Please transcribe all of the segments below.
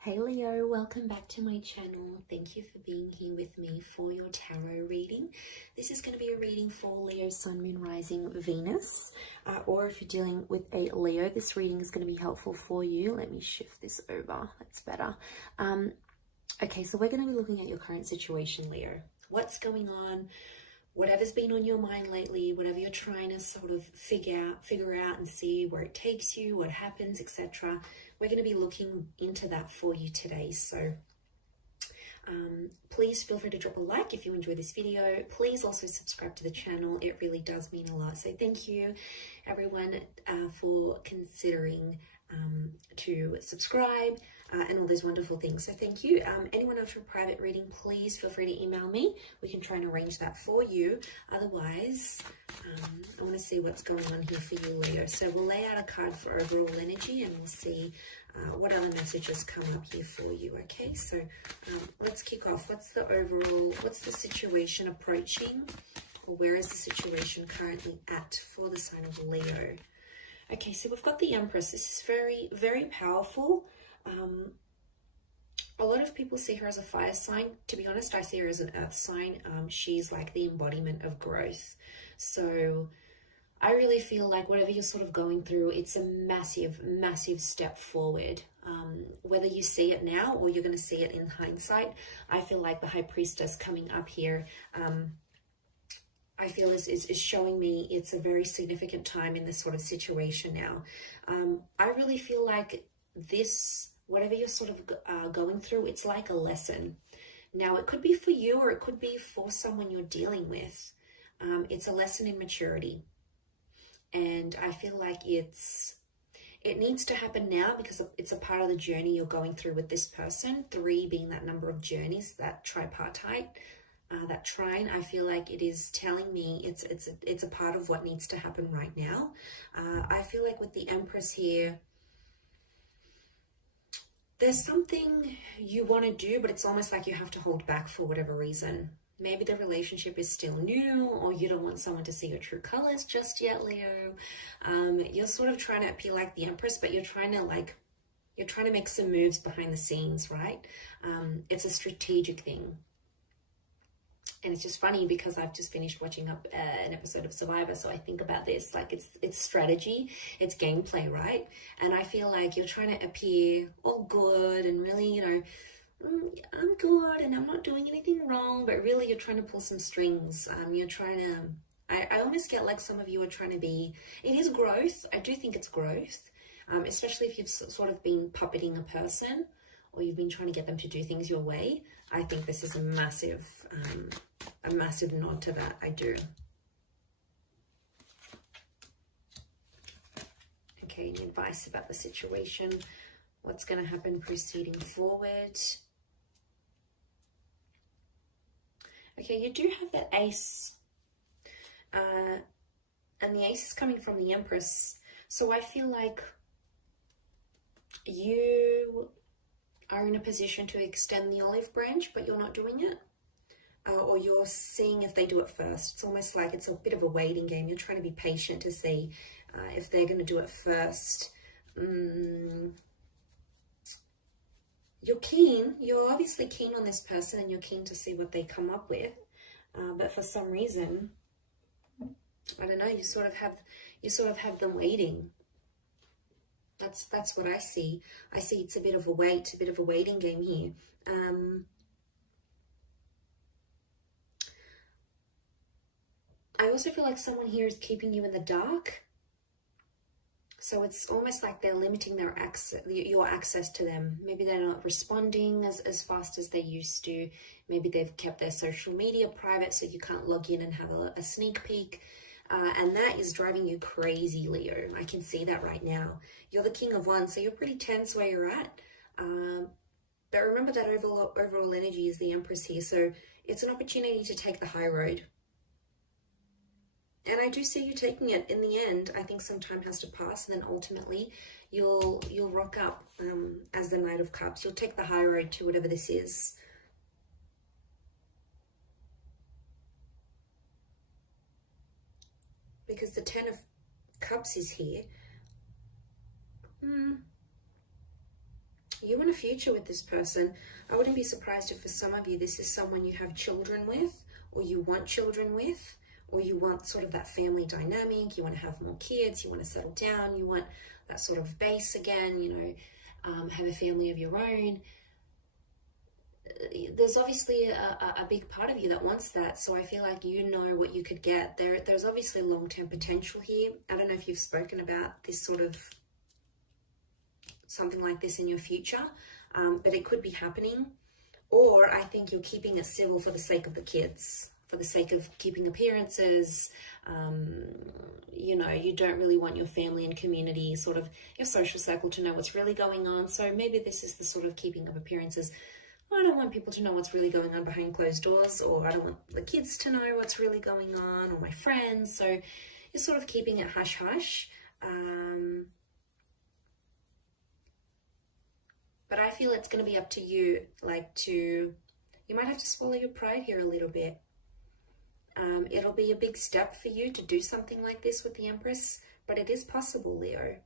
Hey Leo, welcome back to my channel. Thank you for being here with me for your tarot reading. This is going to be a reading for Leo, Sun, Moon, Rising, Venus. Or if you're dealing with a Leo, this reading is going to be helpful for you. Let me shift this over. That's better. Okay, so we're going to be looking at your current situation, Leo. What's going on? Whatever's been on your mind lately, whatever you're trying to sort of figure out and see where it takes you, what happens, etc. We're going to be looking into that for you today. So please feel free to drop a like if you enjoy this video. Please also subscribe to the channel. It really does mean a lot. So thank you everyone for considering to subscribe and all those wonderful things. So thank you. Anyone else for a private reading, please feel free to email me. We can try and arrange that for you. Otherwise, I want to see what's going on here for you, Leo. So we'll lay out a card for overall energy and we'll see what other messages come up here for you. Okay, so let's kick off. What's the situation approaching, or where is the situation currently at for the sign of Leo? Okay, so we've got the Empress. This is very, very powerful. A lot of people see her as a fire sign. To be honest, I see her as an earth sign. She's like the embodiment of growth. So I really feel like whatever you're sort of going through, it's a massive, massive step forward. Whether you see it now or you're going to see it in hindsight, I feel like the High Priestess coming up here, I feel is showing me it's a very significant time in this sort of situation now. I really feel like this, whatever you're sort of going through, it's like a lesson. Now, it could be for you or it could be for someone you're dealing with. It's a lesson in maturity. And I feel like it needs to happen now because it's a part of the journey you're going through with this person. 3 being that number of journeys, that tripartite. That trine, I feel like it is telling me it's a part of what needs to happen right now. I feel like with the Empress here, there's something you want to do, but it's almost like you have to hold back for whatever reason. Maybe the relationship is still new, or you don't want someone to see your true colors just yet, Leo. You're sort of trying to appear like the Empress, but you're trying to make some moves behind the scenes, right? It's a strategic thing. And it's just funny because I've just finished watching an episode of Survivor, so I think about this, like it's strategy, it's gameplay, right? And I feel like you're trying to appear all good and really, you know, I'm good and I'm not doing anything wrong, but really you're trying to pull some strings. You're trying to, I almost get like some of you are trying to be, it is growth. I do think it's growth, especially if you've sort of been puppeting a person or you've been trying to get them to do things your way. I think this is a massive nod to that. I do. Okay, any advice about the situation? What's going to happen proceeding forward? Okay, you do have that Ace. And the Ace is coming from the Empress. So I feel like you are in a position to extend the olive branch, but you're not doing it. Or you're seeing if they do it first. It's almost like it's a bit of a waiting game. You're trying to be patient to see if they're going to do it first. You're keen. You're obviously keen on this person and you're keen to see what they come up with. But for some reason, I don't know, you sort of have them waiting. That's what I see. I see it's a bit of a wait, a bit of a waiting game here. I also feel like someone here is keeping you in the dark. So it's almost like they're limiting their your access to them. Maybe they're not responding as fast as they used to. Maybe they've kept their social media private so you can't log in and have a sneak peek. And that is driving you crazy, Leo. I can see that right now. You're the King of Wands, so you're pretty tense where you're at. But remember that overall energy is the Empress here. So it's an opportunity to take the high road. And I do see you taking it in the end. I think some time has to pass, and then ultimately you'll rock up as the Knight of Cups. You'll take the high road to whatever this is. Because the 10 of Cups is here. You want a future with this person. I wouldn't be surprised if for some of you this is someone you have children with, or you want children with, or you want sort of that family dynamic. You want to have more kids, you want to settle down, you want that sort of base again, you know, have a family of your own. There's obviously a big part of you that wants that, so I feel like you know what you could get. There's obviously long-term potential here. I don't know if you've spoken about this sort of something like this in your future, but it could be happening. Or I think you're keeping it civil for the sake of the kids, for the sake of keeping appearances. You know, you don't really want your family and community, sort of your social circle, to know what's really going on. So maybe this is the sort of keeping of appearances. I don't want people to know what's really going on behind closed doors, or I don't want the kids to know what's really going on, or my friends. So you're sort of keeping it hush-hush. But I feel it's going to be up to you, you might have to swallow your pride here a little bit. It'll be a big step for you to do something like this with the Empress, but it is possible, Leo.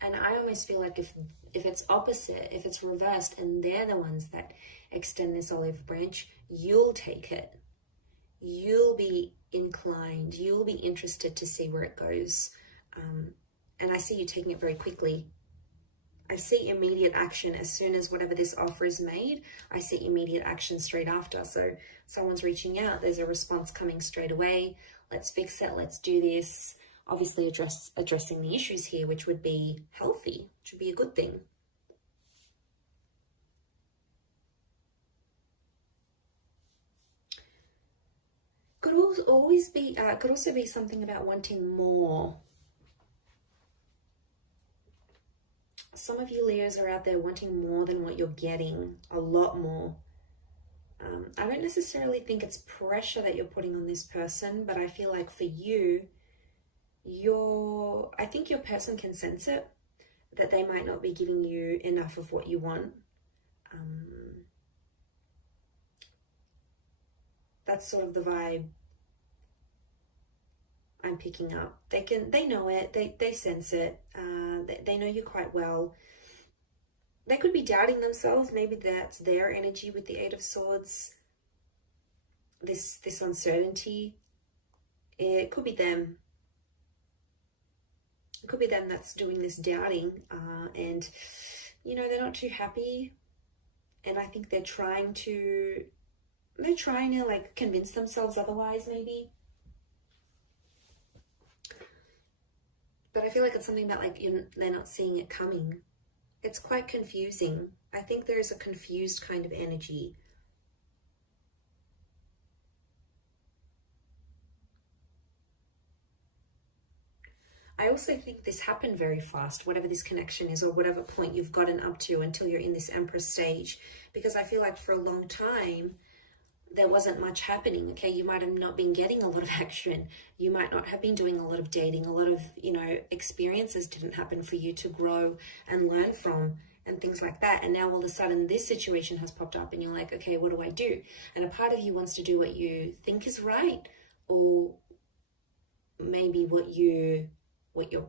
And I almost feel like if it's opposite, if it's reversed, and they're the ones that extend this olive branch, you'll take it. You'll be inclined, you'll be interested to see where it goes. And I see you taking it very quickly. I see immediate action as soon as whatever this offer is made. I see immediate action straight after. So someone's reaching out, there's a response coming straight away. Let's fix it, let's do this. Obviously addressing the issues here, which would be healthy, which would be a good thing. Could also be something about wanting more. Some of you Leos are out there wanting more than what you're getting, a lot more. I don't necessarily think it's pressure that you're putting on this person, but I feel like for you, I think your person can sense it, that they might not be giving you enough of what you want. That's sort of the vibe I'm picking up. They know it, they sense it, they know you quite well. They could be doubting themselves. Maybe that's their energy with the Eight of Swords. This uncertainty. It could be them. It could be them that's doing this doubting, and you know, they're not too happy, and I think they're trying to like convince themselves otherwise, maybe. But I feel like it's something that they're not seeing it coming. It's quite confusing. I think there is a confused kind of energy. I also think this happened very fast, whatever this connection is, or whatever point you've gotten up to until you're in this Empress stage, because I feel like for a long time, there wasn't much happening. Okay, you might have not been getting a lot of action. You might not have been doing a lot of dating. A lot of, you know, experiences didn't happen for you to grow and learn from and things like that. And now all of a sudden this situation has popped up and you're like, okay, what do I do? And a part of you wants to do what you think is right, or maybe what your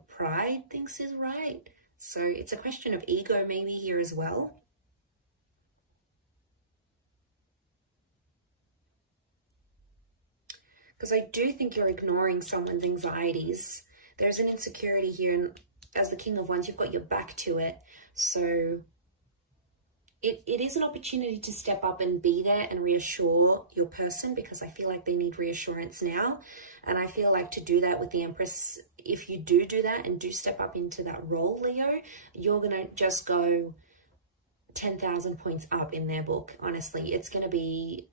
pride thinks is right. So it's a question of ego maybe here as well. Because I do think you're ignoring someone's anxieties. There's an insecurity here, and as the King of Wands, you've got your back to it. So it is an opportunity to step up and be there and reassure your person, because I feel like they need reassurance now. And I feel like to do that with the Empress, if you do that and do step up into that role, Leo, you're going to just go 10,000 points up in their book. Honestly, it's going to be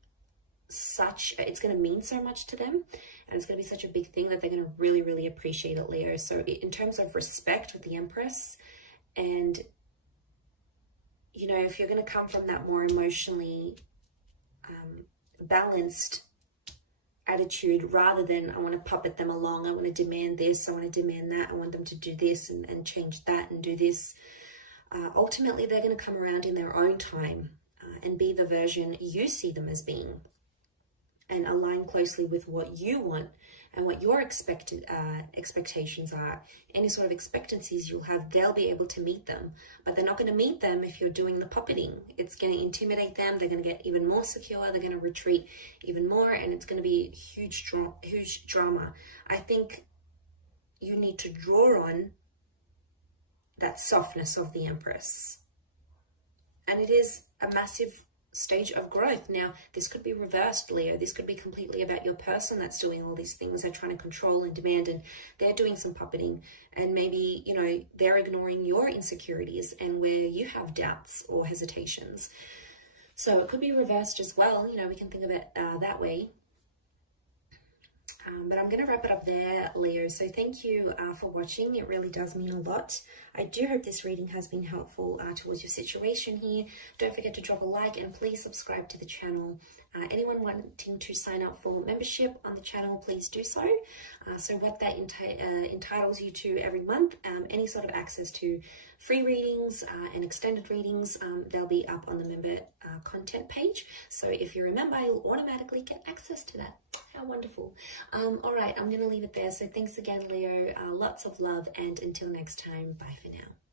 it's going to mean so much to them, and it's going to be such a big thing that they're going to really, really appreciate it, Leo. So in terms of respect with the Empress, and you know, if you're going to come from that more emotionally balanced attitude, rather than I want to puppet them along, I want to demand this, I want to demand that, I want them to do this and change that and do this, ultimately they're going to come around in their own time and be the version you see them as being, and align closely with what you want and what your expectations are, any sort of expectancies you'll have, they'll be able to meet them. But they're not going to meet them if you're doing the puppeting. It's going to intimidate them. They're going to get even more secure. They're going to retreat even more, and it's going to be huge drama. I think you need to draw on that softness of the Empress. And it is a massive stage of growth. Now, this could be reversed, Leo. This could be completely about your person that's doing all these things. They're trying to control and demand, and they're doing some puppeting, and maybe, you know, they're ignoring your insecurities and where you have doubts or hesitations. So it could be reversed as well. You know, we can think of it that way. But I'm going to wrap it up there, Leo. So thank you for watching. It really does mean a lot. I do hope this reading has been helpful towards your situation here. Don't forget to drop a like and please subscribe to the channel. Anyone wanting to sign up for membership on the channel, please do so. So what that entitles you to every month, any sort of access to free readings and extended readings, they'll be up on the member content page. So if you're a member, you'll automatically get access to that. How wonderful. All right, I'm going to leave it there. So thanks again, Leo. Lots of love, and until next time, bye for now.